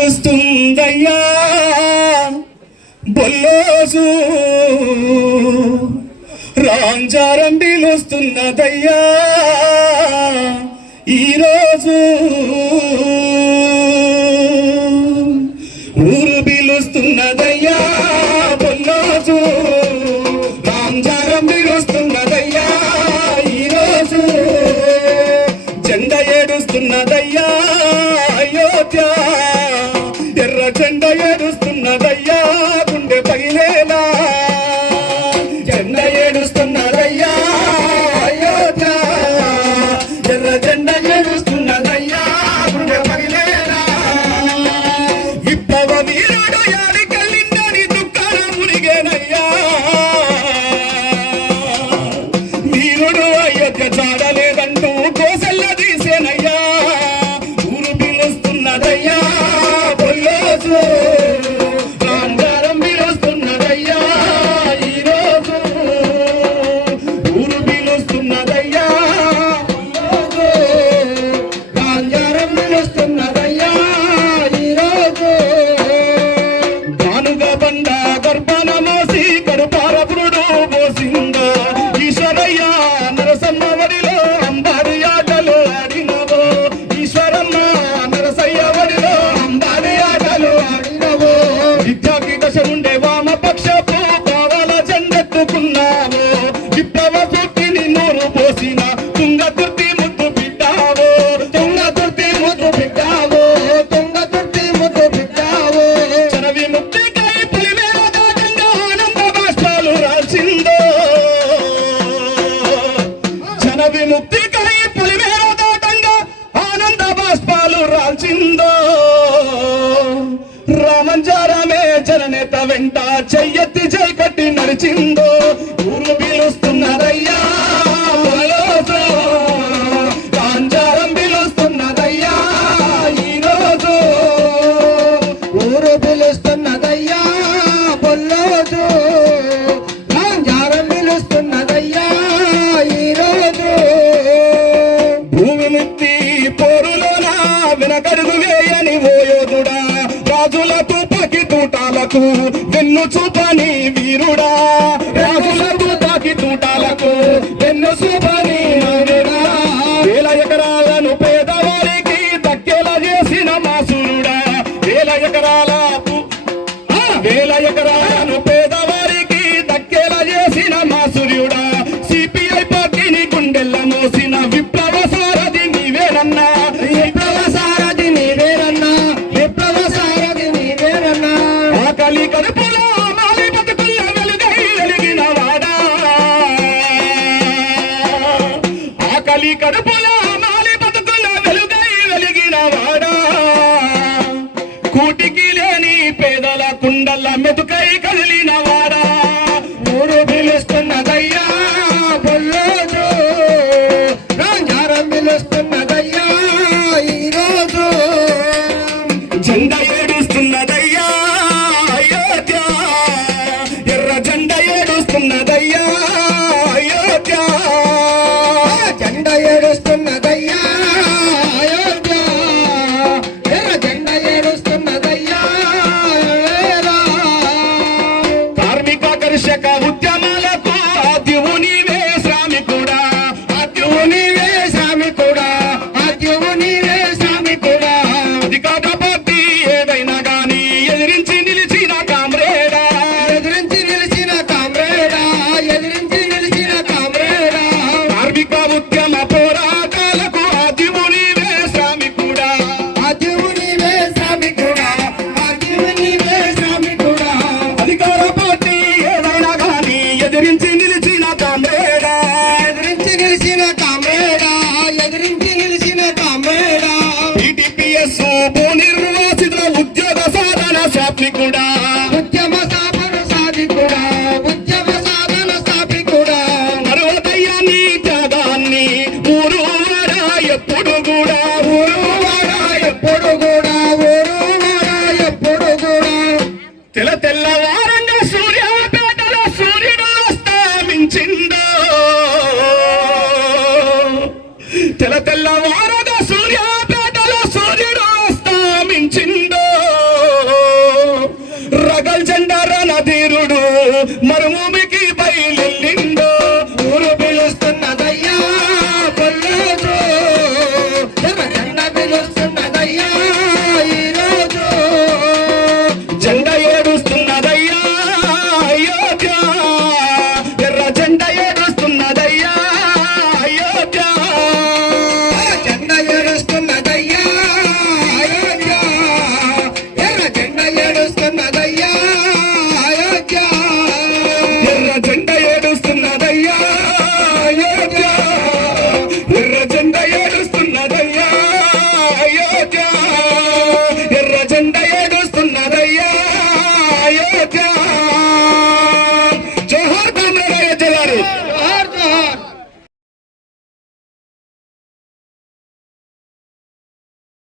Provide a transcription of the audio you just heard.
వస్తుందయ్యా. బొల్లోజు. రాంజారండిలు వస్తున్నదయ్యా. ఈరోజు കൈയൊക്കെ ചാടലേത బంజారామే జననేత వెంట చెయ్యెత్తి జై కట్టి నడిచిందో ఊరు పిలుస్తున్నదయ్యా బంజారం పిలుస్తున్నదయ్యా ఈరోజు ఊరు పిలుస్తున్నదయ్యా పొల్లోజు. బంజారం పిలుస్తున్నదయ్యా ఈరోజు భూమి ముక్తి పోరులోన వెనకడుగు వేయని ఓయోజు తూటాలకు వెన్ను చూపని వీరుడా. రాజులకు తాకి తూటాలకు వెన్ను చూపని వేల ఎకరాలను పేదవారికి దక్కేలా చేసిన మాసురుడా. వేల ఎకరాల వేల ఎకరాలను పేదవారికి చేసిన సిపిఐ పార్టీని గుండెల్లా మోసిన విప్లవ సారథి నీవేనన్నా. నీ కడుపులో స్థాపికుడా ఉద్యమ సాధన ఉద్యమ సాధన ఊరు ఎప్పుడు కూడా. ఊరు ఎప్పుడు కూడా ఊరు ఎప్పుడు కూడా. తెల తెల్లవారంగా సూర్యపేటలో సూర్యుడు అస్తమించిందో. తెల తెల్లవారద రగల్ జెండారా నా తీరుడు మరుమూమి